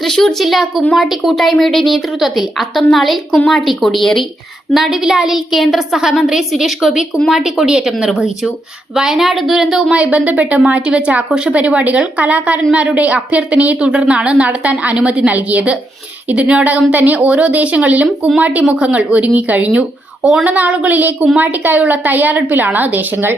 തൃശൂർ ജില്ലാ കുമ്മാട്ടി കൂട്ടായ്മയുടെ നേതൃത്വത്തിൽ അത്തംനാളിൽ കുമ്മാട്ടി കൊടിയേറി. നടുവിലാലിൽ കേന്ദ്ര സഹമന്ത്രി സുരേഷ് ഗോപി കുമ്മാട്ടി കൊടിയേറ്റം നിർവഹിച്ചു. വയനാട് ദുരന്തവുമായി ബന്ധപ്പെട്ട് മാറ്റിവെച്ച ആഘോഷ പരിപാടികൾ കലാകാരന്മാരുടെ അഭ്യർത്ഥനയെ തുടർന്നാണ് നടത്താൻ അനുമതി നൽകിയത്. ഇതിനോടകം തന്നെ ഓരോ ദേശങ്ങളിലും കുമ്മാട്ടി മുഖങ്ങൾ ഒരുങ്ങിക്കഴിഞ്ഞു. ഓണനാളുകളിലെ കുമ്മാട്ടിക്കായുള്ള തയ്യാറെടുപ്പിലാണ് ദേശങ്ങൾ.